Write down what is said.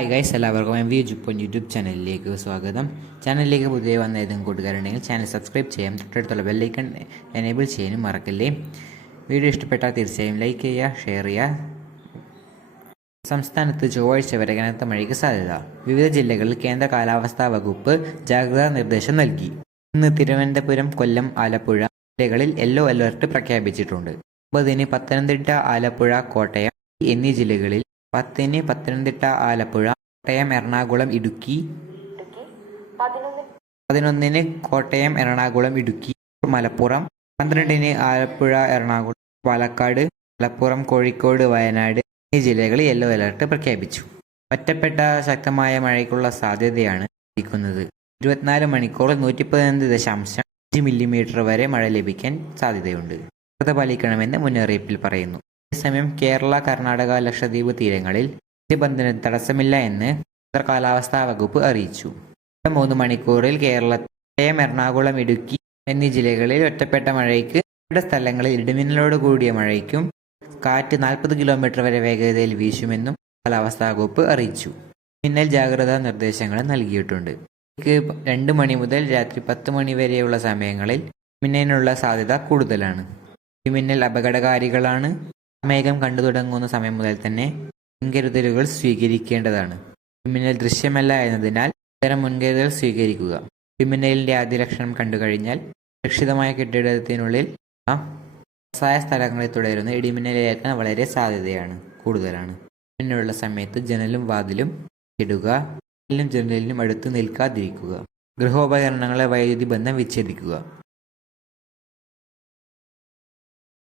Hi guys, എല്ലാവർക്കും M V ജുപ്പൻ YouTube ചാനലിലേക്ക് സ്വാഗതം. ചാനലിലേക്ക് പുതിയ വന്ന ഏതെങ്കിലും കൂട്ടുകാരുണ്ടെങ്കിൽ ചാനൽ സബ്സ്ക്രൈബ് ചെയ്യാം, തൊട്ടടുത്തുള്ള ബെല്ലൈക്കൺ എനേബിൾ ചെയ്യാനും മറക്കല്ലേ. വീഡിയോ ഇഷ്ടപ്പെട്ടാൽ തീർച്ചയായും ലൈക്ക് ചെയ്യുക, ഷെയർ ചെയ്യുക. സംസ്ഥാനത്ത് ചൊവ്വാഴ്ച വരെ കനത്ത മഴയ്ക്ക് സാധ്യത. വിവിധ ജില്ലകളിൽ കേന്ദ്ര കാലാവസ്ഥാ വകുപ്പ് ജാഗ്രതാ നിർദ്ദേശം നൽകി. ഇന്ന് തിരുവനന്തപുരം, കൊല്ലം, ആലപ്പുഴ ജില്ലകളിൽ യെല്ലോ അലർട്ട് പ്രഖ്യാപിച്ചിട്ടുണ്ട്. 9-ന് പത്തനംതിട്ട, ആലപ്പുഴ, കോട്ടയം എന്നീ ജില്ലകളിൽ, 10-ന് പത്തനംതിട്ട, ആലപ്പുഴ, കോട്ടയം, എറണാകുളം, ഇടുക്കി, 11-ന് കോട്ടയം, എറണാകുളം, ഇടുക്കി, മലപ്പുറം, 12-ന് ആലപ്പുഴ, എറണാകുളം, പാലക്കാട്, മലപ്പുറം, കോഴിക്കോട്, വയനാട് എന്നീ ജില്ലകളിൽ യെല്ലോ അലർട്ട് പ്രഖ്യാപിച്ചു. ഒറ്റപ്പെട്ട ശക്തമായ മഴയ്ക്കുള്ള സാധ്യതയാണ് ലഭിക്കുന്നത്. 24 മണിക്കൂറിൽ 115.5 മില്ലിമീറ്റർ വരെ മഴ ലഭിക്കാൻ സാധ്യതയുണ്ട്. ജാഗ്രത പാലിക്കണമെന്ന് മുന്നറിയിപ്പിൽ പറയുന്നു. അതേസമയം കേരള, കർണാടക, ലക്ഷദ്വീപ് തീരങ്ങളിൽ മത്സ്യബന്ധനത്തിന് തടസ്സമില്ല എന്ന് കേന്ദ്ര കാലാവസ്ഥാ വകുപ്പ് അറിയിച്ചു. 3 മണിക്കൂറിൽ കേരളത്തിലെയും എറണാകുളം, ഇടുക്കി എന്നീ ജില്ലകളിൽ ഒറ്റപ്പെട്ട മഴയ്ക്ക്, ചില സ്ഥലങ്ങളിൽ ഇടിമിന്നലോട് കൂടിയ മഴയ്ക്കും കാറ്റ് 40 കിലോമീറ്റർ വരെ വേഗതയിൽ വീശുമെന്നും കാലാവസ്ഥാ വകുപ്പ് അറിയിച്ചു. മിന്നൽ ജാഗ്രതാ നിർദ്ദേശങ്ങൾ നൽകിയിട്ടുണ്ട്. 2 മണി മുതൽ രാത്രി 10 മണി വരെയുള്ള സമയങ്ങളിൽ മിന്നലിനുള്ള സാധ്യത കൂടുതലാണ്. ഇടിമിന്നൽ അപകടകാരികളാണ്. മേഘം കണ്ടു തുടങ്ങുന്ന സമയം മുതൽ തന്നെ മുൻകരുതലുകൾ സ്വീകരിക്കേണ്ടതാണ്. ഇടിമിന്നൽ ദൃശ്യമല്ല എന്നതിനാൽ ഇത്തരം മുൻകരുതൽ സ്വീകരിക്കുക. ഇടിമിന്നലിന്റെ ആദ്യ ലക്ഷണം കണ്ടുകഴിഞ്ഞാൽ സുരക്ഷിതമായ കെട്ടിടത്തിനുള്ളിൽ തുറസായ സ്ഥലങ്ങളിൽ തുടരുന്ന ഇടിമിന്നലേൽക്കാൻ വളരെ കൂടുതലാണ്. ഇടിമിന്നലുള്ള സമയത്ത് ജനലും വാതിലും ഇടുക. ജനലിനും അടുത്ത് നിൽക്കാതിരിക്കുക. ഗൃഹോപകരണങ്ങളെ വൈദ്യുതി ബന്ധം വിച്ഛേദിക്കുക.